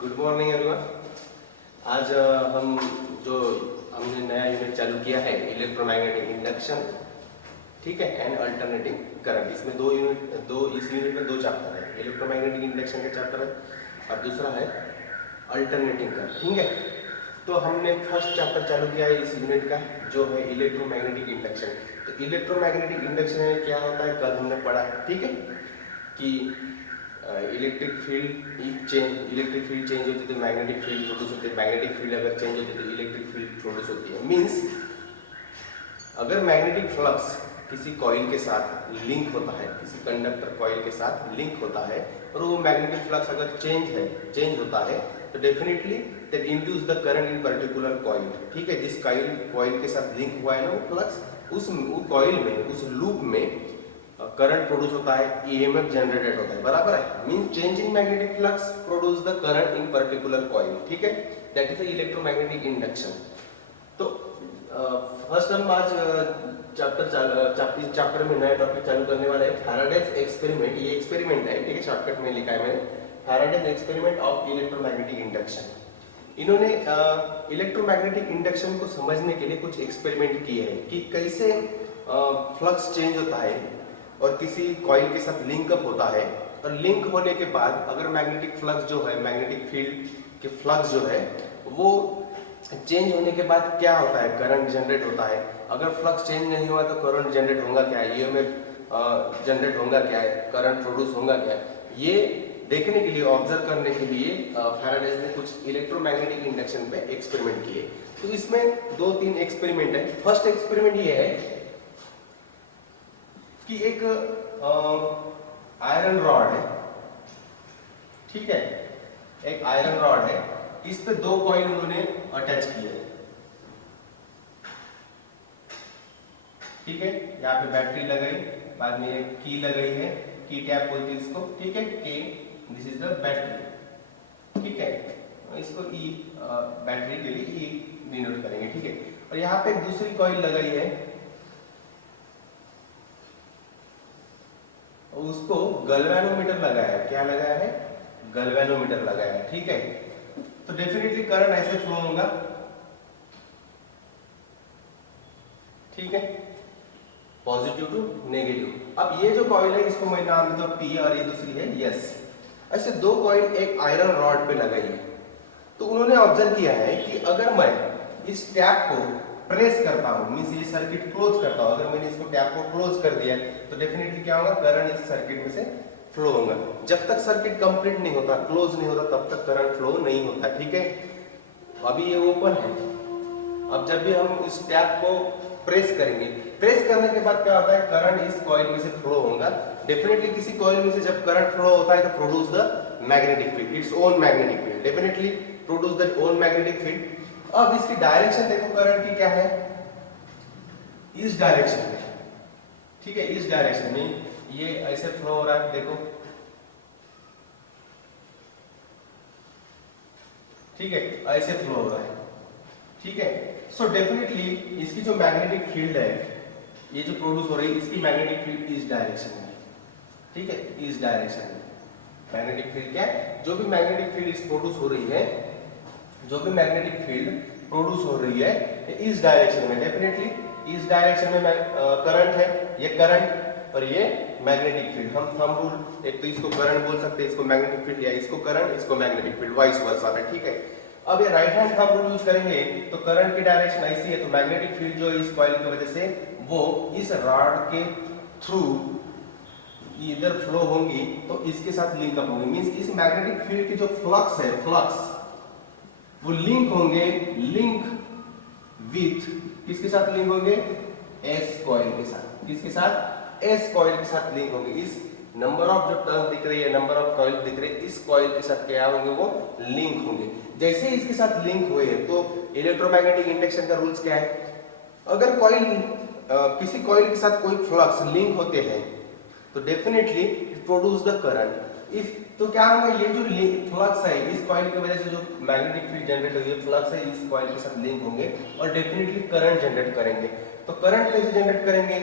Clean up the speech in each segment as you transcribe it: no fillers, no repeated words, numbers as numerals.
Good morning everyone. आज हम जो हमने नया यूनिट चालू किया है इलेक्ट्रोमैग्नेटिक इंडक्शन, ठीक है, एंड अल्टरनेटिंग करंट। इसमें इस यूनिट में दो चैप्टर है, इलेक्ट्रोमैग्नेटिक इंडक्शन का चैप्टर है और दूसरा है अल्टरनेटिंग करंट, ठीक है। तो हमने फर्स्ट चैप्टर चालू किया है इस यूनिट का, जो है इलेक्ट्रोमैग्नेटिक इंडक्शन। तो इलेक्ट्रोमैग्नेटिक इंडक्शन में क्या होता है कल हमने पढ़ा है, ठीक है, कि इलेक्ट्रिक फील्ड चेंज होती है तो मैग्नेटिक फील्ड प्रोड्यूस होती है, मैग्नेटिक फील्ड अगर चेंज होती है तो इलेक्ट्रिक फील्ड प्रोड्यूस होती है। मींस अगर मैग्नेटिक फ्लक्स किसी कॉइल के साथ लिंक होता है, किसी कंडक्टर कॉइल के साथ लिंक होता है, और वो मैग्नेटिक फ्लक्स अगर चेंज होता है तो definitely that induce the current in particular coil, ठीक है। जिस कॉइल के साथ लिंक हुआ है ना वो फ्लक्स, उस कॉइल में, उस लूप में करंट प्रोड्यूस होता है, ईएमएफ जनरेटेड होता है, बराबर है। Means change in magnetic flux produce the current in particular coil, ठीक है, that is the electromagnetic induction. तो फर्स्ट हम आज चैप्टर में नया टॉपिक चालू करने वाले हैं, फैराडेज एक्सपेरिमेंट। ये एक्सपेरिमेंट है, ठीक है, शॉर्टकट में लिखा है मैंने, Faraday's experiment of electromagnetic induction. इन्होंने इलेक्ट्रोमैग्नेटिक इंडक्शन को समझने के लिए कुछ एक्सपेरिमेंट किए हैं कि कैसे फ्लक्स चेंज होता है और किसी कॉइल के साथ लिंकअप होता है, और लिंक होने के बाद अगर मैग्नेटिक फ्लक्स जो है, मैग्नेटिक फील्ड के फ्लक्स जो है वो चेंज होने के बाद क्या होता है, करंट जनरेट होता है। अगर फ्लक्स चेंज नहीं हुआ तो करंट जनरेट होगा क्या है, ईएमएफ जनरेट होगा क्या है, करंट प्रोड्यूस होगा क्या है। ये देखने के लिए, ऑब्जर्व करने के लिए फैराडेज ने कुछ इलेक्ट्रोमैग्नेटिक इंडक्शन पे एक्सपेरिमेंट किए। तो इसमें 2-3 एक्सपेरिमेंट है। फर्स्ट एक्सपेरिमेंट ये है कि एक आयरन रॉड है, ठीक है, एक आयरन रॉड है, इस पे 2 कॉइल उन्होंने अटैच किए हैं, ठीक है। यहाँ पे बैटरी लगाई, बाद में एक की लगाई है, की टैप बोलते हैं इसको, ठीक है, के, दिस इज द बैटरी, ठीक है। इसको ई बैटरी के लिए ई डिनोट करेंगे, ठीक है। और यहाँ पे एक दूसरी कॉइल लगाई है, उसको गैल्वेनोमीटर लगाया है। क्या लगाया है? गैल्वेनोमीटर लगाया है, ठीक है। तो डेफिनेटली करंट ऐसे फ्लो होगा, ठीक है, पॉजिटिव टू नेगेटिव। अब ये जो कॉइल है इसको मैं नाम देता हूं पी और ये दूसरी है एस। ऐसे 2 कॉइल एक आयरन रॉड पे लगाई है। तो उन्होंने ऑब्जर्व किया है कि अगर मैं इस टैप को प्रेस करता हूं, मींस ये सर्किट क्लोज करता हूं, अगर मैंने इसको टैप को क्लोज कर दिया तो डेफिनेटली क्या होगा, करंट इस सर्किट में से फ्लो होगा। जब तक सर्किट कंप्लीट नहीं होता, क्लोज नहीं होता, तब तक करंट फ्लो नहीं होता, ठीक है। अभी ये ओपन है, अब जब भी हम इस टैप को प्रेस करेंगे, प्रेस करने के बाद क्या होता है, करंट इस कॉइल में से फ्लो होगा। डेफिनेटली किसी कॉइल में से जब करंट फ्लो होता है तो produce the magnetic field, its own magnetic field, definitely produce the own magnetic field. अब इसकी डायरेक्शन देखो करंट की क्या है, इस डायरेक्शन में, ठीक है, इस डायरेक्शन में ये ऐसे फ्लो हो रहा है, देखो, ठीक है, ऐसे फ्लो हो रहा है, ठीक है। सो डेफिनेटली इसकी जो मैग्नेटिक फील्ड है, ये जो प्रोड्यूस हो रही है, इसकी मैग्नेटिक फील्ड इस डायरेक्शन में, ठीक है, इस डायरेक्शन में मैग्नेटिक फील्ड क्या है, जो भी मैग्नेटिक फील्ड प्रोड्यूस हो रही है, जो भी मैग्नेटिक फील्ड प्रोड्यूस हो रही है इस डायरेक्शन में, डेफिनेटली इस डायरेक्शन में करंट है, ये करंट और ये मैग्नेटिक फील्ड। हम थंब रूल, एक तो इसको करंट बोल सकते हैं, इसको मैग्नेटिक फील्ड, या इसको करंट, इसको मैग्नेटिक फील्ड, वाइस वर्सा है, ठीक है। अब ये right hand thumb rule use करेंगे तो करंट की डायरेक्शन ऐसी है, तो मैग्नेटिक फील्ड जो इस कॉइल की वजह से वो इस रॉड के थ्रू इधर फ्लो होंगी, तो इसके साथ लिंक अप होंगी। मींस इस मैग्नेटिक फील्ड की जो फ्लक्स है, फ्लक्स वो लिंक होंगे, लिंक विथ, किसके साथ लिंक होंगे, एस कॉइल के साथ, किसके साथ, एस कॉइल के साथ लिंक होंगे। इस नंबर ऑफ जो टर्न दिख रही है, नंबर ऑफ कॉइल दिख रहे हैं, इस कॉइल के साथ क्या होंगे, वो लिंक होंगे। जैसे इसके साथ लिंक हुए तो इलेक्ट्रोमैग्नेटिक इंडक्शन का रूल्स क्या है, अगर कॉइल किसी कॉइल के साथ कोई फ्लक्स लिंक होते हैं तो definitely it produce the current. If तो क्या होगा, ये जो फ्लक्स है इस कॉइल की वजह से जो मैग्नेटिक फील्ड जनरेट हुई है, फ्लक्स है इस कॉइल के साथ लिंक होंगे और डेफिनेटली करंट जनरेट करेंगे। तो करंट कैसे जनरेट करेंगे,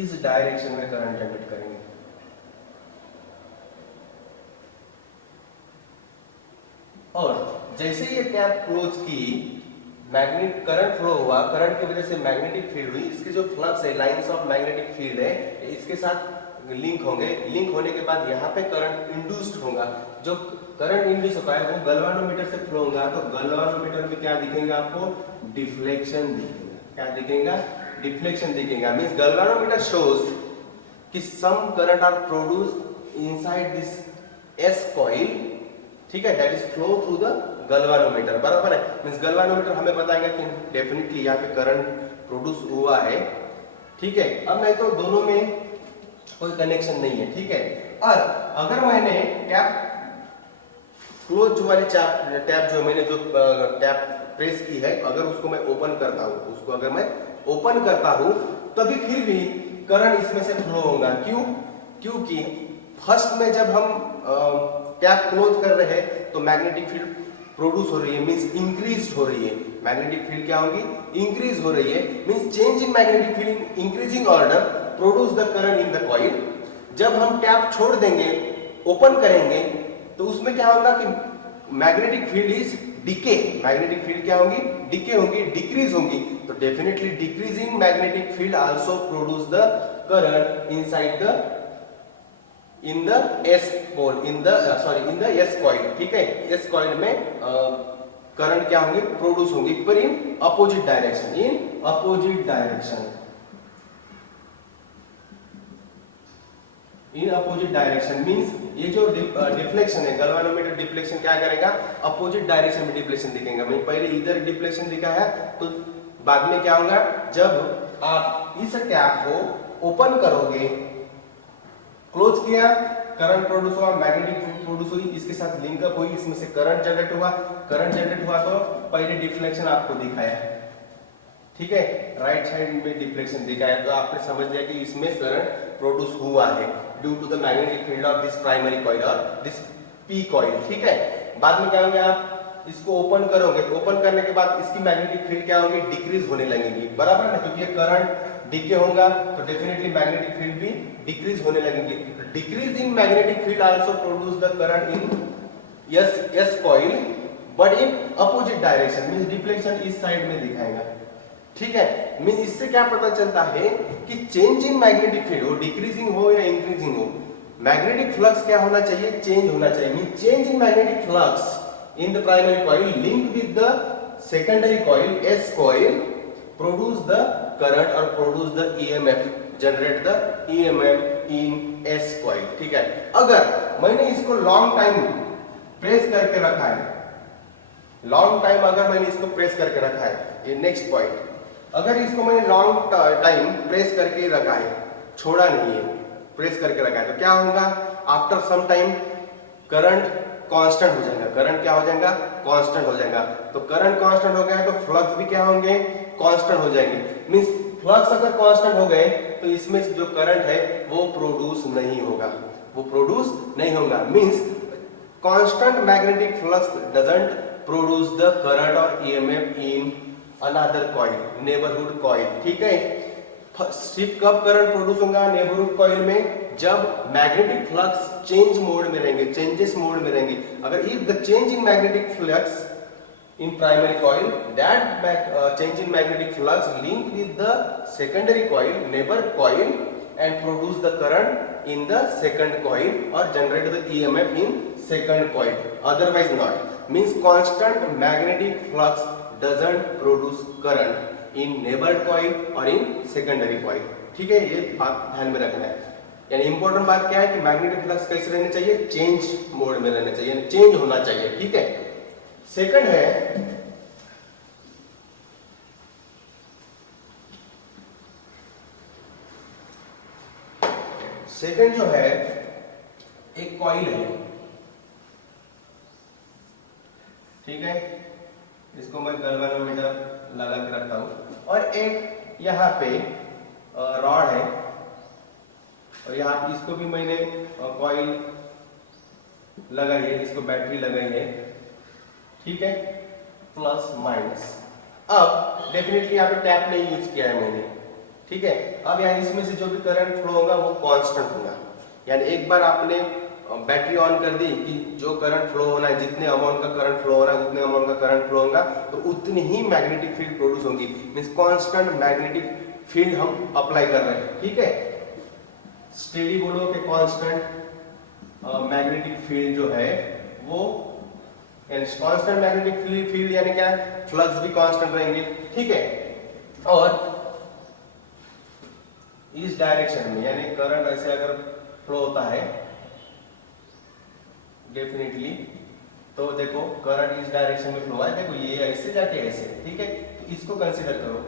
इस डायरेक्शन में करंट जनरेट करेंगे, और जैसे ये टैप क्लोज की, मैग्नेटिक करंट फ्लो हुआ, करंट की वजह से मैग्नेटिक फील्ड हुई, इसके जो फ्लक्स है, लाइंस ऑफ मैग्नेटिक फील्ड है, इसके साथ लिंक होंगे। लिंक होने के बाद यहाँ पे करंट इंड्यूस्ड होगा। जो करंट इंड्यूस होता है वो गैल्वानोमीटर से फ्लो होगा, तो गैल्वानोमीटर में क्या दिखेगा आपको? डिफ्लेक्शन दिखेगा। क्या दिखेगा? डिफ्लेक्शन दिखेगा। मींस गैल्वानोमीटर शोज कि some current are produced inside this S coil, ठीक है, that is flow through the galvanometer, बराबर है। मींस गैल्वानोमीटर हमें बताएगा कि डेफिनेटली यहाँ पे करंट प्रोड्यूस हुआ है, ठीक है। अब नहीं तो दोनों में कोई कनेक्शन नहीं है, ठीक है। और अगर मैंने टैप क्लोज वाली टैप जो मैंने जो टैप प्रेस की है, अगर उसको मैं ओपन करता हूं, उसको अगर मैं ओपन करता हूं, तभी फिर भी करंट इसमें से फ्लो होगा। क्यों? क्योंकि फर्स्ट में जब हम टैप क्लोज कर रहे हैं तो मैग्नेटिक फील्ड प्रोड्यूस हो रही है, मींस इंक्रीज हो रही है। मैग्नेटिक फील्ड क्या होगी? इंक्रीज हो रही है, means change in magnetic field increasing order produce the current in the coil. जब हम टैप छोड़ देंगे, ओपन करेंगे, तो उसमें क्या होगा कि magnetic field is decay. Magnetic field क्या होगी? डिके होगी, डिक्रीज होगी। तो definitely decreasing magnetic field also produce the current inside the in the S pole, in the S coil, ठीक है। एस कॉइल में करंट क्या होंगे? प्रोड्यूस होंगी, पर इन अपोजिट डायरेक्शन, इन अपोजिट डायरेक्शन, इन अपोजिट डायरेक्शन। मींस ये जो डिफ्लेक्शन है, गैल्वानोमीटर डिफ्लेक्शन क्या करेगा? अपोजिट डायरेक्शन में डिफ्लेक्शन दिखेगा। मैं पहले इधर डिफ्लेक्शन दिखा है, तो बाद में क्या होगा? जब आप इस टैप को ओपन करोगे, क्लोज किया, करंट प्रोड्यूस हुआ, मैग्नेटिक फील्ड प्रोड्यूस हुई, इसके साथ लिंकअप हुई, इसमें से करंट जनरेट हुआ। करंट जनरेट हुआ तो पहले डिफ्लेक्शन आपको दिखाया, ठीक है, राइट साइड में डिफ्लेक्शन दिखाया, तो आपने समझ लिया कि इसमें करंट प्रोड्यूस हुआ है due to the magnetic field of this primary coil और दिस पी कॉइल, ठीक है। बाद में क्या होगा? आप इसको ओपन करोगे, तो ओपन करने के बाद इसकी मैग्नेटिक फील्ड क्या होगी? डिक्रीज होने लगेगी, बराबर ना, क्योंकि करंट डीके होगा तो डेफिनेटली मैग्नेटिक फील्ड भी डिक्रीज होने लगेगी। Decrease in magnetic field also produce the current in S coil, but in opposite direction, means deflection इस साइड में दिखाएगा, ठीक है। मींस इससे क्या पता चलता है कि चेंज इन मैग्नेटिक फील्ड हो, डिक्रीजिंग हो या इंक्रीजिंग हो, मैग्नेटिक फ्लक्स क्या होना चाहिए? चेंज होना चाहिए। Means change in magnetic flux in the primary coil linked with the secondary coil S coil produce the current or produce the EMF, generate the EMF in S coil, ठीक है। अगर मैंने इसको लॉन्ग टाइम प्रेस करके रखा है, long time अगर मैंने इसको प्रेस करके रखा है, ये नेक्स्ट पॉइंट, अगर इसको मैंने लॉन्ग टाइम प्रेस करके रखा है, छोड़ा नहीं है, प्रेस करके रखा है, तो क्या होगा? After some time current constant हो जाएगा। करंट क्या हो जाएगा? कांस्टेंट हो जाएगा। तो करंट कांस्टेंट हो गया तो फ्लक्स भी क्या होंगे? कांस्टेंट हो जाएंगे। मींस फ्लक्स अगर कांस्टेंट हो गए तो इसमें जो करंट है वो प्रोड्यूस नहीं होगा, वो प्रोड्यूस नहीं होगा। Means constant magnetic flux doesn't produce the current और EMF in another coil, neighbourhood coil, ठीक है। सिर्फ कब करंट प्रोड्यूस होगा नेबरहुड कॉइल में? जब मैग्नेटिक फ्लक्स चेंज मोड में रहेंगे, चेंजेस मोड में रहेंगे। अगर if the change in magnetic flux in primary coil, that change in magnetic flux linked with the secondary coil, neighbor coil, and produce the current in the second coil or generate the EMF in second coil, otherwise not. Means constant magnetic flux doesn't produce current in neighbor coil or in secondary coil, ठीक है। ये बात ध्यान में रखना है। यानी important बात क्या है कि मैग्नेटिक फ्लक्स कैसे रहना चाहिए? चेंज मोड में रहना चाहिए, चेंज होना चाहिए, ठीक है। सेकंड है सेकंड जो है एक कॉइल है, ठीक है, इसको मैं गैल्वेनोमीटर लगा के रखता हूं, और एक यहाँ पे रॉड है, और यहाँ इसको भी मैंने कॉइल लगाई है, इसको बैटरी लगाई है, ठीक है, प्लस माइनस। अब डेफिनेटली यहाँ पे टैप नहीं यूज किया है मैंने, ठीक है। अब यहाँ इसमें से जो भी करंट फ्लो होगा वो कांस्टेंट होगा। यानी एक बार आपने बैटरी ऑन कर दी कि जो करंट फ्लो होना है, जितने अमाउंट का करंट फ्लो हो रहा है उतने अमाउंट का करंट फ्लो होगा, तो उतनी ही मैग्नेटिक फील्ड प्रोड्यूस होगी। मींस कांस्टेंट मैग्नेटिक फील्ड हम अप्लाई कर रहे हैं, ठीक है। स्टेडी बोलो कि कांस्टेंट मैग्नेटिक फील्ड जो है वो, कांस्टेंट मैग्नेटिक फील्ड यानी क्या है, फ्लक्स भी कांस्टेंट रहेंगे, ठीक है। और इस डायरेक्शन में यानी करंट ऐसे अगर फ्लो होता है डेफिनेटली, तो देखो करंट इस डायरेक्शन में फ्लो है, देखो ये ऐसे जाके ऐसे, ठीक है, तो इसको कंसीडर करो,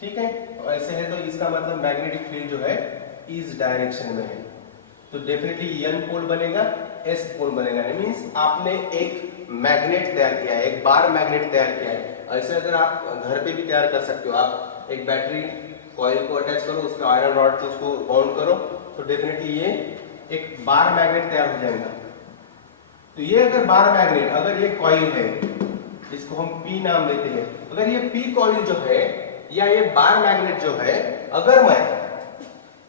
ठीक है। तो ऐसे है तो इसका मतलब मैग्नेटिक फील्ड जो है इस डायरेक्शन में है, तो डेफिनेटली n पोल बनेगा, s पोल बनेगा। मींस आपने एक मैग्नेट तैयार किया है, एक बार मैग्नेट तैयार किया है। ऐसे अगर आप घर पे भी तैयार कर सकते हो, आप एक बैटरी कॉइल को अटैच करो, उसका आयरन रॉड से उसको बाउंड करो, तो डेफिनेटली ये एक बार मैग्नेट तैयार हो जाएगा। तो ये अगर बार मैग्नेट, अगर ये कॉइल है, इसको हम P नाम देते हैं, अगर ये P कॉइल जो है या ये बार मैग्नेट जो है, अगर मैं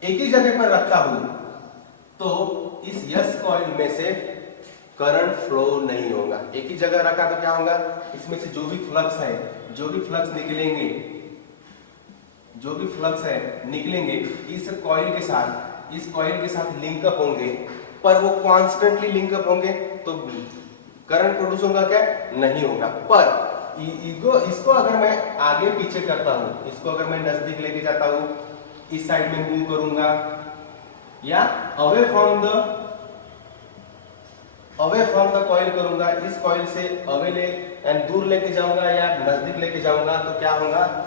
एक ही जगह पर रखता हूं तो इस S कॉइल में से करंट फ्लो नहीं होगा। एक ही जगह रखा तो क्या होगा, इसमें से जो भी फ्लक्स है, जो भी फ्लक्स निकलेंगे, जो भी फ्लक्स है निकलेंगे इस कॉइल के साथ, इस कॉइल के साथ लिंकअप होंगे, पर वो कॉन्स्टेंटली लिंकअप होंगे, तो करंट प्रोड्यूस होगा क्या, नहीं होगा। पर इसको अगर मैं आगे पीछे करता हूं, इसको अगर मैं नजदीक लेके जाता हूं, इस साइड में मूव करूंगा या अवे फ्रॉम द कॉइल करूंगा, इस कॉइल से अवे ले एंड दूर लेके जाऊंगा या नजदीक लेके जाऊंगा, तो क्या होगा,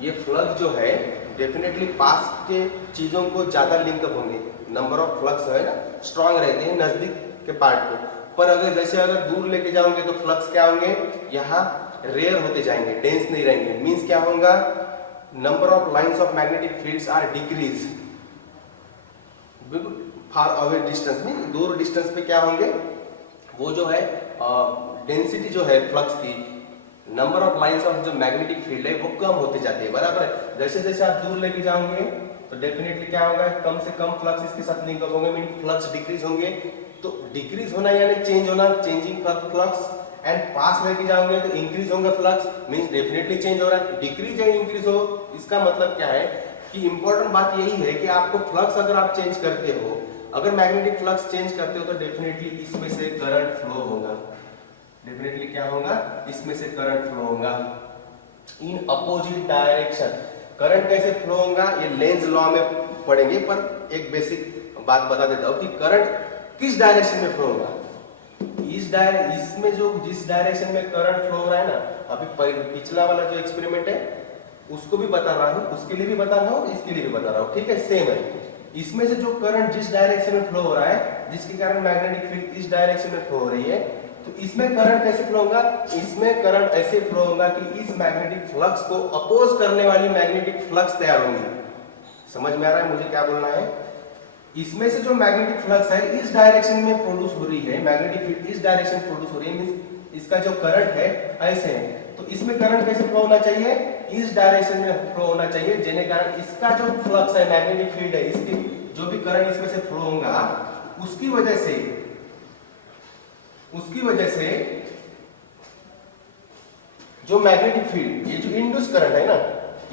ये फ्लक्स जो है डेफिनेटली पास के चीजों को ज्यादा लिंकअप होंगे। नंबर ऑफ फ्लक्स है ना स्ट्रांग रहते हैं नजदीक के पार्ट को, पर अगर जैसे अगर दूर लेके जाओगे तो फ्लक्स क्या होंगे, यहाँ रेयर होते जाएंगे, डेंस नहीं रहेंगे। मींस क्या होगा, number of lines of magnetic fields are decrease far away distance में, दूर डिस्टेंस पे क्या होंगे, वो जो है डेंसिटी जो है फ्लक्स की, नंबर ऑफ लाइंस ऑफ जो मैग्नेटिक फील्ड है वो कम होते जाते हैं, बराबर है। जैसे जैसे आप दूर लेके जाओगे तो डेफिनेटली क्या होगा, कम से कम फ्लक्स इसके साथ लिंकअप होंगे, मीन फ्लक्स डिक्रीज होंगे। तो डिक्रीज होना यानी चेंज होना, चेंजिंग फ्लक्स, एंड पास लेके जाओगे तो इंक्रीज होगा फ्लक्स, मींस डेफिनेटली चेंज हो रहा है। डिक्रीज या इंक्रीज हो, इसका मतलब क्या है कि इंपॉर्टेंट बात यही है कि आपको फ्लक्स अगर आप चेंज करते हो, अगर मैग्नेटिक फ्लक्स चेंज करते हो तो डेफिनेटली इसमें से करंट फ्लो होगा, डेफिनेटली क्या होगा, इसमें से करंट फ्लो होगा इन अपोजिट डायरेक्शन। करंट कैसे फ्लो होगा ये लेंज लॉ में पढ़ेंगे, पर एक बेसिक बात बता देता हूं कि करंट किस डायरेक्शन में फ्लो होगा। इसमें जो जिस डायरेक्शन में करंट फ्लो हो रहा है ना, अभी पिछला वाला जो एक्सपेरिमेंट है उसको भी बता रहा हूं, उसके लिए भी बता रहा हूं, इसके लिए भी बता रहा हूं, ठीक है, सेम है। इसमें से जो करंट जिस डायरेक्शन में फ्लो हो रहा है, जिसके कारण मैग्नेटिक फील्ड इस डायरेक्शन में फ्लो हो रही है, तो इसमें करंट कैसे फ्लो होगा, इसमें करंट ऐसे फ्लो होगा कि इस मैग्नेटिक फ्लक्स को अपोज करने वाली मैग्नेटिक फ्लक्स तैयार होंगी। समझ में आ रहा है मुझे क्या बोलना है, इसमें से जो मैग्नेटिक फ्लक्स है इस डायरेक्शन में प्रोड्यूस हो रही है, मैग्नेटिक फील्ड इस डायरेक्शन प्रोड्यूस हो रही है, मींस इसका जो करंट है ऐसे है, तो इसमें करंट कैसे फ्लो होना चाहिए, इस डायरेक्शन में फ्लो होना चाहिए, जिसके कारण इसका जो फ्लक्स है मैग्नेटिक फील्ड है, इसकी जो भी करंट इसमें से फ्लो होगा उसकी वजह से जो मैग्नेटिक फील्ड, ये जो इंड्यूस करंट है ना,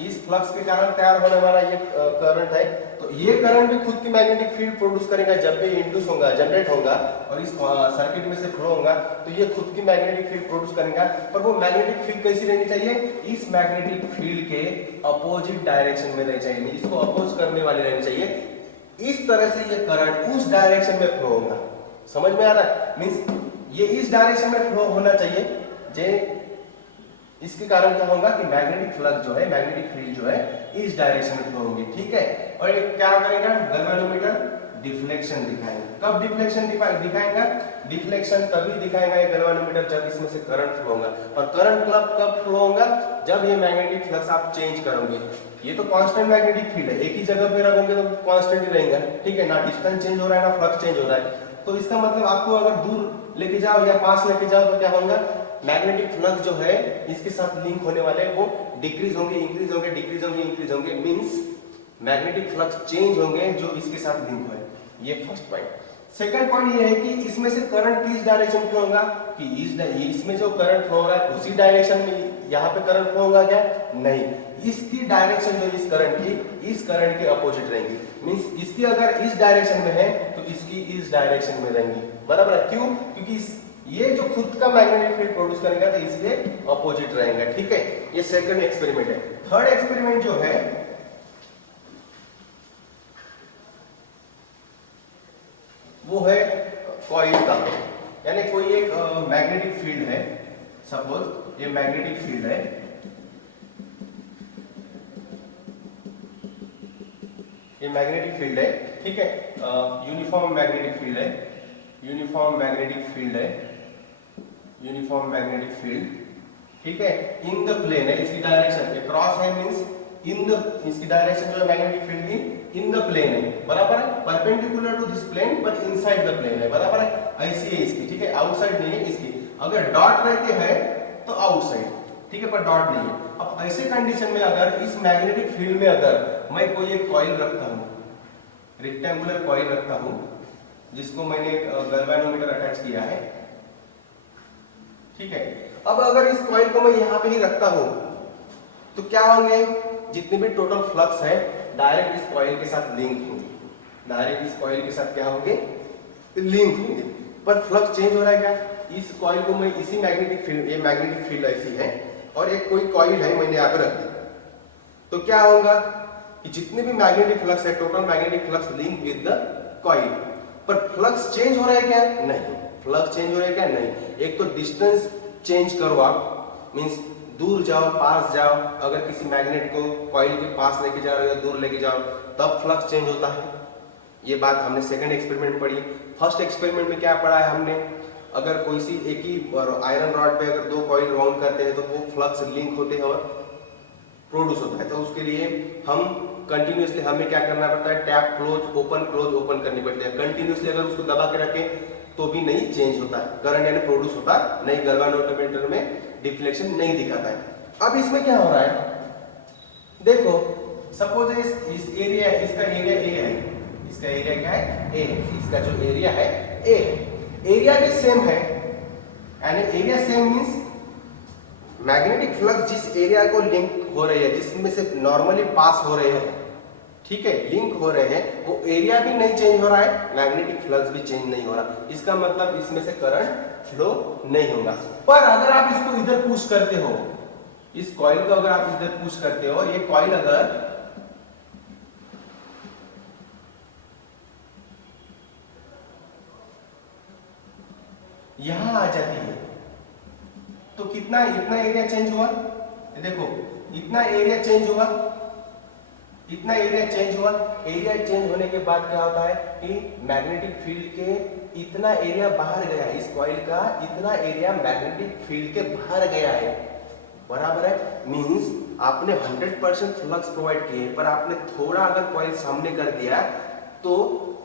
इस फ्लक्स के कारण तैयार होने वाला ये करंट है, तो ये करंट भी खुद की मैग्नेटिक फील्ड प्रोड्यूस करेगा जब भी इंड्यूस होगा, जनरेट होगा और इस सर्किट में से फ्लो होगा, तो ये खुद की मैग्नेटिक फील्ड प्रोड्यूस करेगा। पर वो मैग्नेटिक फील्ड कैसी रहनी चाहिए, इस मैग्नेटिक फील्ड के अपोजिट डायरेक्शन में रहनी चाहिए, इसको अपोज करने वाली रहनी चाहिए। इस तरह से ये करंट उस डायरेक्शन में फ्लो होगा। समझ में आ रहा है, मींस ये इस डायरेक्शन में फ्लो होना चाहिए, जे इसके कारण क्या होगा कि मैग्नेटिक फ्लक्स जो है, मैग्नेटिक फील्ड जो है इस डायरेक्शन में फ्लो होगी, ठीक है। और ये क्या करेगा, गैल्वेनोमीटर डिफ्लेक्शन दिखाएगा। कब डिफ्लेक्शन दिखाएगा, डिफ्लेक्शन तभी दिखाएगा ये गैल्वेनोमीटर जब इसमें से करंट फ्लो होगा। और करंट कब फ्लो होगा, जब ये मैग्नेटिक फ्लक्स आप चेंज करोगे। ये तो कांस्टेंट मैग्नेटिक फील्ड है, एक ही जगह पे रखोगे तो कांस्टेंट ही रहेगा, ठीक है, ना डिस्टेंस चेंज हो रहा है ना फ्लक्स चेंज हो रहा है। तो इसका मतलब आपको अगर दूर लेके जाओ या पास लेके जाओ तो क्या होगा, मैग्नेटिक फ्लक्स जो है इसके साथ लिंक होने वाले वो डिक्रीज होंगे, इंक्रीज होंगे, डिक्रीज होंगे, इंक्रीज होंगे, मींस मैग्नेटिक फ्लक्स चेंज होंगे जो इसके साथ लिंक है। ये फर्स्ट पॉइंट। सेकंड पॉइंट ये है कि इसमें से करंट किस डायरेक्शन में होगा, कि इसमें जो करंट फ्लो हो रहा है उसी डायरेक्शन में यहाँ पे करंट फ्लो होगा क्या, नहीं, इसकी डायरेक्शन जो इस करंट के अपोजिट रहेंगी। मींस इसकी अगर इस डायरेक्शन में है तो इसकी इस डायरेक्शन में रहेंगी, बराबर है, क्यों, क्योंकि ये जो खुद का मैग्नेटिक फील्ड प्रोड्यूस करेगा तो इसके अपोजिट रहेगा, ठीक है। ये सेकंड एक्सपेरिमेंट है। थर्ड एक्सपेरिमेंट जो है वो है कॉइल का, यानी कोई एक मैग्नेटिक फील्ड है, सपोज ये मैग्नेटिक फील्ड है, ये मैग्नेटिक फील्ड है, ठीक है, यूनिफॉर्म मैग्नेटिक फील्ड है, यूनिफॉर्म मैग्नेटिक फील्ड है, यूनिफॉर्म मैग्नेटिक फील्ड, ठीक है, इन द प्लेन है, इसकी डायरेक्शन क्रॉस है, मींस इन द, इसकी डायरेक्शन जो है मैग्नेटिक फील्ड की इन द प्लेन है, बराबर है, परपेंडिकुलर टू दिस प्लेन पर इनसाइड द प्लेन है, बराबर है, ऐसी है इसकी, ठीक है, आउटसाइड नहीं है इसकी, अगर डॉट रहते हैं तो आउटसाइड, ठीक है, पर डॉट नहीं है। अब ऐसे कंडीशन में अगर इस मैग्नेटिक फील्ड में अगर मैं कोई एक कॉइल रखता हूं, रेक्टेंगुलर कॉइल रखता हूं जिसको मैंने गैल्वेनोमीटर अटैच किया है, ठीक है, अब अगर इस कॉइल को मैं यहां पे ही रखता हूं तो क्या होंगे, जितने भी टोटल फ्लक्स है डायरेक्ट इस कॉइल के साथ लिंक होंगे, डायरेक्ट इस कॉइल के साथ क्या होंगे, लिंक होंगे, पर फ्लक्स चेंज हो रहा है क्या, इस कॉइल को मैं इसी मैग्नेटिक फील्ड, ये मैग्नेटिक फील्ड ऐसी है और एक कोई कॉइल है मैंने यहाँ पे रख दी, तो क्या होगा कि जितने भी मैग्नेटिक फ्लक्स है total magnetic flux link with the coil, पर फ्लक्स चेंज हो रहा है क्या, नहीं, फ्लक्स चेंज हो रहा है क्या, नहीं, एक तो डिस्टेंस चेंज करो आप, मींस दूर जाओ पास जाओ, अगर किसी मैग्नेट को कॉइल के पास लेके जा रहे हो या दूर लेके जाओ तब फ्लक्स चेंज होता है, ये बात हमने सेकंड एक्सपेरिमेंट में पढ़ी। फर्स्ट एक्सपेरिमेंट में क्या पढ़ा है हमने, अगर कोई सी एक ही आयरन रॉड पे अगर दो कॉइल राउंड करते हैं तो वो फ्लक्स लिंक होते हैं और प्रोड्यूस होता है, तो उसके लिए हम कंटिन्यूसली हमें क्या करना पड़ता है, टैप क्लोज ओपन करनी पड़ती है, कंटिन्यूसली अगर उसको दबा के रखें तो भी नहीं चेंज होता है, करंट यानी प्रोड्यूस होता नहीं, गैल्वेनोमीटर में डिफ्लेक्शन नहीं दिखाता है। अब इसमें क्या हो रहा है, देखो सपोज इस एरिया, इसका एरिया ए है, इसका एरिया क्या है, ए है, इसका जो एरिया है ए, एरिया भी सेम है, यानी area same means magnetic flux जिस एरिया को लिंक हो रही है, जिसमें से नॉर्मली पास हो रहे हैं, ठीक है, लिंक हो रहे हैं, वो एरिया भी नहीं चेंज हो रहा है, मैग्नेटिक फ्लक्स भी चेंज नहीं हो रहा, इसका मतलब इसमें से करंट फ्लो नहीं होगा। पर अगर आप इसको इधर पुश करते हो, इस कॉइल को अगर आप इधर पुश करते हो, ये कॉइल अगर यहां आ जाती है तो कितना, इतना एरिया चेंज हुआ, देखो इतना एरिया चेंज हुआ, इतना एरिया चेंज हुआ, एरिया चेंज होने के बाद क्या होता है कि मैग्नेटिक फील्ड के इतना एरिया बाहर गया है, इस कॉइल का इतना एरिया मैग्नेटिक फील्ड के बाहर गया है, बराबर है, मींस आपने 100% फ्लक्स प्रोवाइड किए पर आपने थोड़ा अगर कॉइल सामने कर दिया तो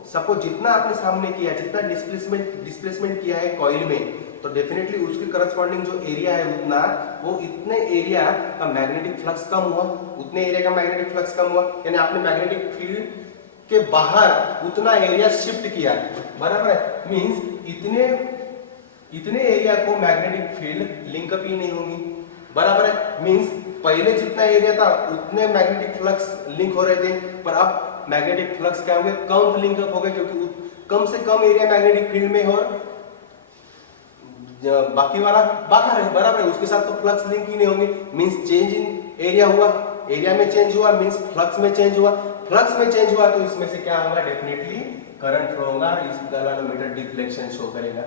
सपोज जितना आपने सामने किया, जितना डिस्प्लेसमेंट किया है कॉइल में, तो डेफिनेटली उसके करस्पॉन्डिंग जो एरिया है उतना, वो इतने एरिया का मैग्नेटिक फ्लक्स कम हुआ, उतने एरिया का मैग्नेटिक फ्लक्स कम हुआ, यानी आपने मैग्नेटिक फील्ड के बाहर उतना एरिया शिफ्ट किया, बराबर है, मींस इतने एरिया को मैग्नेटिक फील्ड लिंकअप ही नहीं होंगी, बराबर है, मींस पहले जितना एरिया था उतने मैग्नेटिक फ्लक्स लिंक हो रहे थे, पर अब मैग्नेटिक फ्लक्स क्या होंगे, कम लिंकअप हो गए, क्योंकि कम से कम एरिया मैग्नेटिक फील्ड में और बाकी वाला बाहर है, बराबर है, उसके साथ तो फ्लक्स लिंक ही नहीं होंगे, मींस चेंज इन एरिया हुआ, एरिया में चेंज हुआ, मींस फ्लक्स में चेंज हुआ, फ्लक्स में चेंज हुआ तो इसमें से क्या होगा, डेफिनेटली करंट फ्लो होगा, इस गैल्वेनोमीटर डिफ्लेक्शन शो करेगा,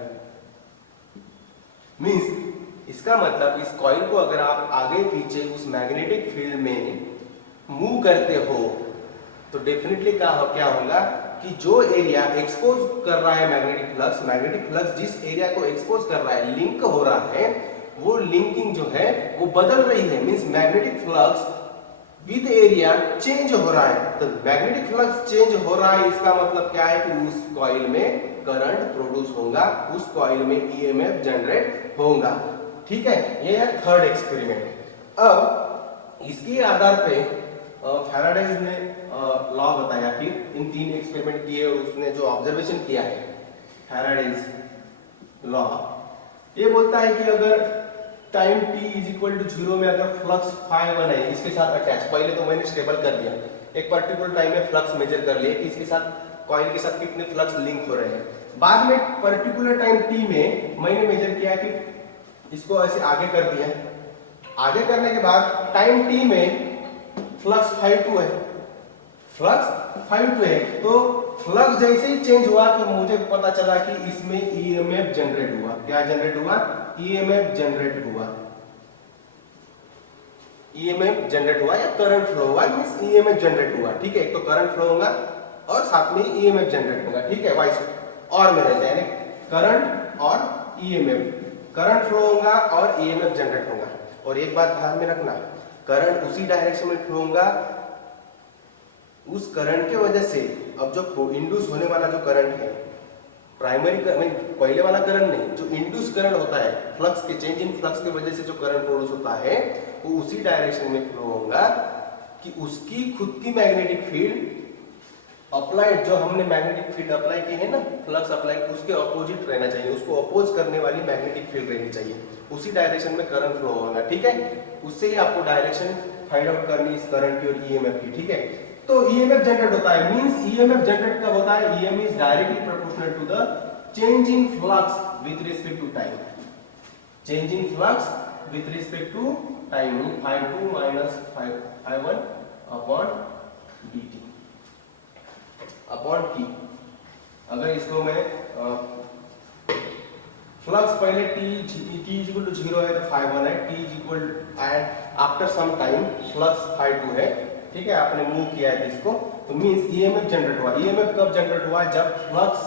मींस इसका मतलब इस कॉइल को अगर आप आगे पीछे उस मैग्नेटिक फील्ड में मूव करते हो तो डेफिनेटली क्या होगा कि जो एरिया एक्सपोज कर रहा है मैग्नेटिक फ्लक्स जिस एरिया को एक्सपोज कर रहा है, लिंक हो रहा है, वो लिंकिंग जो है वो बदल रही है, means magnetic flux with area change हो रहा है, तो मैग्नेटिक फ्लक्स चेंज हो रहा है, इसका मतलब क्या है कि उस कॉइल में करंट प्रोड्यूस होगा, उस कॉइल में ईएमएफ जनरेट होगा, ठीक है, ये है थर्ड एक्सपेरिमेंट। अब इसके आधार पे फैराडे ने लॉ बताया, फिर इन तीन एक्सपेरिमेंट किए और उसने जो ऑब्जर्वेशन किया है फैराडेज लॉ ये बोलता है कि अगर time t is equal to 0 में अगर फ्लक्स φ1 है इसके साथ अटैच, पहले तो मैंने स्टेबल कर दिया, एक पर्टिकुलर टाइम में फ्लक्स मेजर कर लिया कि इसके साथ कॉइल के साथ कितने फ्लक्स लिंक हो रहे हैं। बाद में पर्टिकुलर टाइम t में मैंने मेजर किया कि इसको ऐसे आगे कर दिया, आगे करने के बाद टाइम t में फ्लक्स φ2 है, फ्लक्स φ2 है, तो फ्लक्स जैसे ही चेंज हुआ तो मुझे पता चला कि इसमें ईएमएफ जनरेट हुआ। क्या जनरेट हुआ? ईएमएफ जनरेट हुआ, ईएमएफ जनरेट हुआ या करंट फ्लो हुआ, मींस ईएमएफ जनरेट हुआ। ठीक है, एक तो करंट फ्लो होगा और साथ में ईएमएफ जनरेट होगा। ठीक है, वाइस और में रहते हैं, यानी करंट और ईएमएफ, करंट फ्लो होगा और ईएमएफ जनरेट होगा। और एक बात ध्यान में रखना, करंट उसी डायरेक्शन में फ्लो होगा, उस करंट के वजह से अब जो इंड्यूस होने वाला जो करंट है, प्राइमरी पहले वाला करंट नहीं, जो इंड्यूस करंट होता है फ्लक्स के चेंज इन फ्लक्स की वजह से जो करंट प्रोड्यूस होता है वो उसी डायरेक्शन में फ्लो होगा कि उसकी खुद की मैग्नेटिक फील्ड अप्लाइड, जो हमने मैग्नेटिक फील्ड अप्लाई की है ना, फ्लक्स अप्लाई, उसके अपोजिट रहना चाहिए, उसको अपोज करने वाली मैग्नेटिक फील्ड रहनी चाहिए, उसी डायरेक्शन में करंट फ्लो होगा। ठीक है, उससे ही आपको डायरेक्शन फाइंड आउट करनी इस करंट की और ईएमएफ की। ठीक है, तो ईएमएफ जनरेट होता है, मींस ईएमएफ जनरेट कब होता है? EMF is directly proportional to the change in flux with respect to time, change in flux with respect to time, φ2 minus φ1 upon dt upon t। अगर इसको मैं फ्लक्स पहले t is equal to 0 है तो φ1 है, t is equal and after some time flux φ2 है। ठीक है, आपने मूव किया है इसको, तो मींस ईएमएफ जनरेट हुआ। ईएमएफ कब जनरेट हुआ? जब फ्लक्स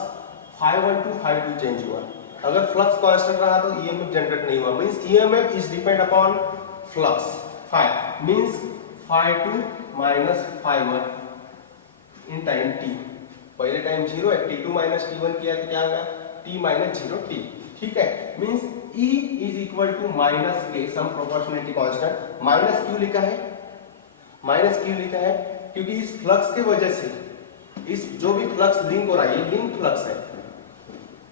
φ1 टू φ2 चेंज हुआ। अगर फ्लक्स कांस्टेंट रहा तो ईएमएफ जनरेट नहीं हुआ, means EMF is depend upon flux φ, means φ2 minus φ1 in time t। पहले टाइम 0 है, t2 माइनस t1 किया तो क्या होगा? t minus 0t। ठीक है, means E is equal to minus K some proportionality constant. Minus क्यों लिखा है? माइनस क्यों लिखा है? क्योंकि इस फ्लक्स के वजह से इस जो भी फ्लक्स लिंक हो रहा है, ये लिंक फ्लक्स है,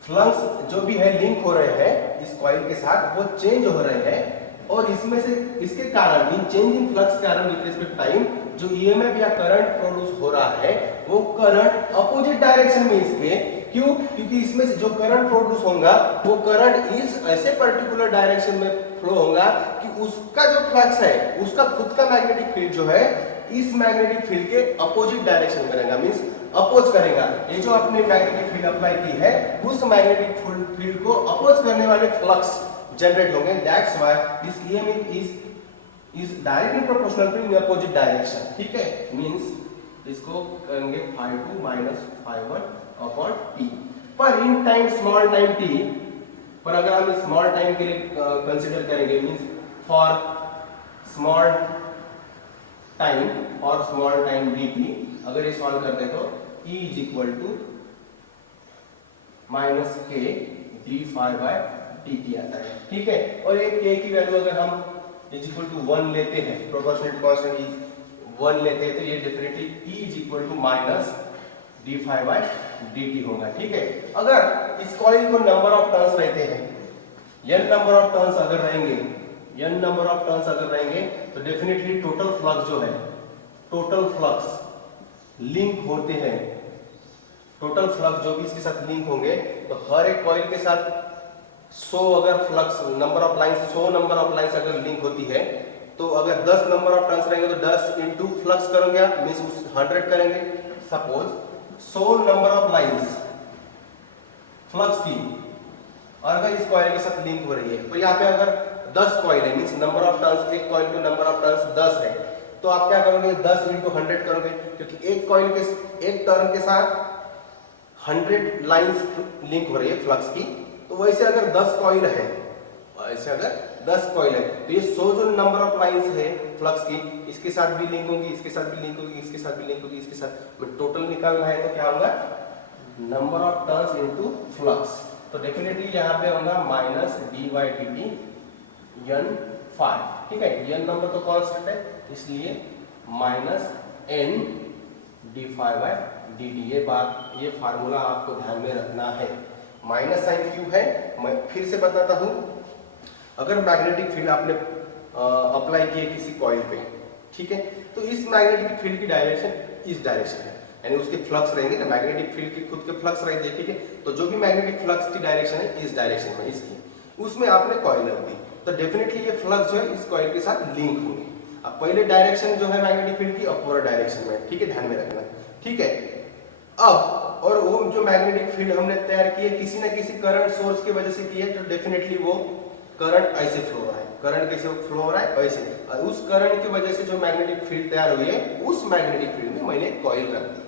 फ्लक्स जो भी है लिंक हो रहे हैं इस कॉइल के साथ, वो चेंज हो रहे हैं, और इसमें से इसके कारण इन चेंज इन फ्लक्स के कारण विद रिस्पेक्ट टाइम जो ईएमएफ या करंट प्रोड्यूस हो रहा है वो करंट अपोजिट डायरेक्शन में इसके। क्यों? क्योंकि इसमें से जो करंट प्रोड्यूस होगा वो करंट इस ऐसे पर्टिकुलर डायरेक्शन में फ्लो होगा कि उसका जो फ्लक्स है उसका खुद का मैग्नेटिक फील्ड जो है इस मैग्नेटिक फील्ड के अपोजिट डायरेक्शन में करेगा, मींस अपोज करेगा। ये जो आपने मैग्नेटिक फील्ड अप्लाई की है उस मैग्नेटिक फील्ड को अपोज करने वाले फ्लक्स जनरेट होंगे। That's why this EMF is directly proportional to in opposite direction. ठीक है, मींस इसको करेंगे φ2 माइनस φ1 अपॉन t। पर in time small time t पर अगर हम स्मॉल टाइम के लिए कंसीडर करेंगे, मींस फॉर स्मॉल टाइम और स्मॉल टाइम dt, अगर ये सॉल्व करते तो E is equal to minus K D phi by dt आता है। ठीक है, और एक k की वैल्यू अगर हम इज इक्वल टू 1 लेते हैं, प्रोपोर्शनल कांस्टेंट इज 1 लेते हैं, तो ये definitely E is equal to minus D phi by dt होगा। ठीक है, अगर इस कॉइल को नंबर ऑफ टर्न्स रहते हैं, n नंबर ऑफ टर्न्स अगर रहेंगे, n नंबर ऑफ टर्न्स अगर रहेंगे तो डेफिनेटली टोटल फ्लक्स जो है, टोटल फ्लक्स लिंक होते हैं, टोटल फ्लक्स जो भी इसके साथ लिंक होंगे, तो हर एक कॉइल के साथ 100 अगर flux number of lines 100 number of lines अगर लिंक होती है, तो अगर 10 नंबर ऑफ टर्न्स रहेंगे तो 10 इंटू फ्लक्स करोगे आप, मींस 100 करेंगे। Suppose 100 number of lines flux की और अगर इस कॉइल के साथ लिंक हो रही है, तो यहाँ पे अगर 10 कॉइल है, मींस नंबर ऑफ टर्न्स, एक कॉइल के नंबर ऑफ टर्न्स 10 है, तो आप क्या करोगे? 10 इंटू 100 करोगे, क्योंकि एक कॉइल के एक टर्न के साथ 100 लाइंस लिंक हो रही है फ्लक्स की। तो वैसे अगर 10 कॉइल है, ऐसे अगर 10 कॉइल है, तो ये 100 जो नंबर ऑफ लाइंस है फ्लक्स की, इसके साथ भी लिंक होगी, इसके साथ भी लिंक होगी, इसके साथ भी लिंक होगी, इसके साथ टोटल निकालना है, तो क्या होगा? Number of turns into flux. तो डेफिनेटली यहाँ पे होगा minus d by d t n phi. ठीक है, एन नंबर तो कांस्टेंट है, इसलिए minus n d phi by d t. ये बात, ये फार्मूला आपको ध्यान में रखना है। माइनस साइन क्यों है, मैं फिर से बताता हूं। अगर मैग्नेटिक फील्ड आपने अप्लाई किए किसी कॉइल पे, ठीक है, तो इस मैग्नेटिक फील्ड की डायरेक्शन इस डायरेक्शन है, यानी उसके फ्लक्स रहेंगे ना, मैग्नेटिक फील्ड के खुद के फ्लक्स रहेंगे, ठीक है, तो जो भी मैग्नेटिक फ्लक्स की डायरेक्शन है इस डायरेक्शन में, इसकी, उसमें आपने कॉइल रख दी, तो डेफिनेटली ये फ्लक्स जो है इस कॉइल के साथ लिंक होंगे। अब पहले डायरेक्शन जो है मैग्नेटिक फील्ड की अपोजिट डायरेक्शन में, ठीक है, ध्यान में रखना, ठीक है। अब और वो जो मैग्नेटिक फील्ड हमने तैयार किए किसी ना किसी करंट सोर्स की वजह से किए, तो डेफिनेटली वो करंट ऐसे फ्लो हो रहा है, करंट कैसे फ्लो हो रहा है ऐसे, उस करंट की वजह से जो मैग्नेटिक फील्ड तैयार हुई है उस मैग्नेटिक फील्ड में मैंने कॉइल रख दी,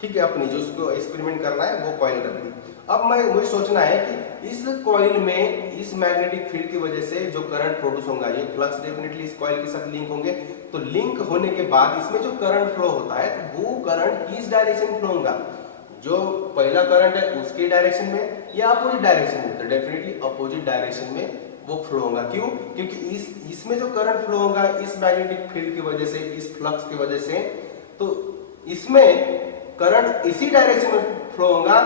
ठीक है, अपनी जो उसको एक्सपेरिमेंट करना है वो कॉइल रख दी। अब मुझे सोचना है कि इस कॉइल में इस मैग्नेटिक फील्ड की वजह से जो करंट प्रोड्यूस होगा, ये फ्लक्स डेफिनेटली इस कॉइल के साथ लिंक होंगे, तो लिंक होने के बाद इसमें जो करंट फ्लो होता है तो वो करंट किस डायरेक्शन फ्लो होगा, जो पहला करंट है उसके डायरेक्शन में या अपोजिट डायरेक्शन में, तो डेफिनेटली अपोजिट डायरेक्शन में वो फ्लो होगा। क्यों? क्योंकि इसमें जो करंट फ्लो होगा इस मैग्नेटिक फील्ड की वजह से, इस फ्लक्स की वजह से, तो इसमें करंट इसी डायरेक्शन में फ्लो होगा,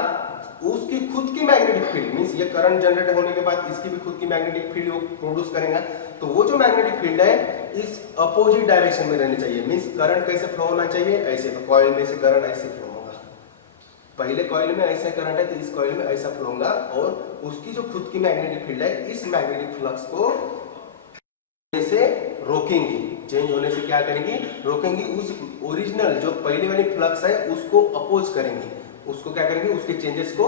उसकी खुद की मैग्नेटिक फील्ड मींस ये करंट जनरेट होने के बाद इसकी भी खुद की मैग्नेटिक फील्ड वो प्रोड्यूस करेगा, तो वो जो मैग्नेटिक फील्ड है इस अपोजिट डायरेक्शन में रहनी चाहिए। मींस करंट कैसे फ्लो होना चाहिए, ऐसे, तो कॉइल में से करंट ऐसे फ्लो होगा, पहले कॉइल में ऐसा करंट है तो इस कॉइल में ऐसा फ्लो होगा, और उसकी जो खुद की मैग्नेटिक फील्ड है इस मैग्नेटिक फ्लक्स को से रोकेंगी, चेंज होने से क्या करेंगी, रोकेंगी, उस ओरिजिनल जो पहले वाली फ्लक्स है उसको अपोज करेंगी, उसको क्या करेंगे, उसके चेंजेस को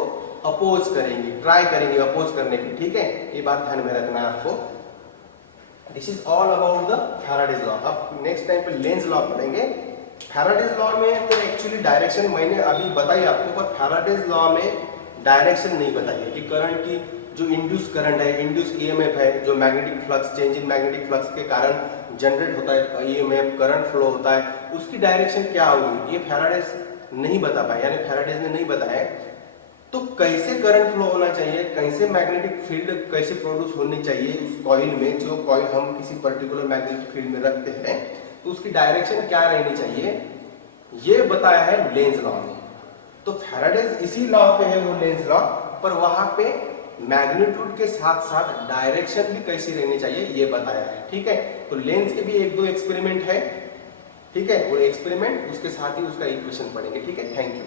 अपोज करेंगी, ट्राई करेंगे अपोज करने की, ठीक है, ये बात ध्यान में रखना है आपको। This is all about the Faraday's law. अब नेक्स्ट टाइम पे लेंज लॉ पढ़ेंगे। फैराडेज लॉ में तो एक्चुअली डायरेक्शन मैंने अभी बताई आपको, पर फैराडेज लॉ में डायरेक्शन नहीं बताई है कि करंट की जो इंड्यूस करंट है, इंड्यूस ईएमएफ है, जो magnetic flux, change in magnetic flux के कारण जनरेट होता है ईएमएफ, करंट फ्लो होता है, उसकी डायरेक्शन क्या होगी, ये फैराडेज नहीं बता पाए, यानी फैराडेज ने नहीं बताया। तो कैसे करंट फ्लो होना चाहिए, कैसे मैग्नेटिक फील्ड कैसे प्रोड्यूस होनी चाहिए उस कॉइल में, जो कॉइल हम किसी पर्टिकुलर मैग्नेटिक फील्ड में रखते हैं, तो उसकी डायरेक्शन क्या रहनी चाहिए, ये बताया है लेंज लॉ में। तो फैराडेज इसी लॉ पे है, वो लेंज लॉ, पर वहां पे मैग्नीट्यूड के साथ साथ डायरेक्शन भी कैसी रहनी चाहिए ये बताया है, ठीक है। तो लेंस के भी एक दो एक्सपेरिमेंट है, ठीक है, वो एक्सपेरिमेंट उसके साथ ही उसका इक्वेशन पढ़ेंगे, ठीक है। Thank you.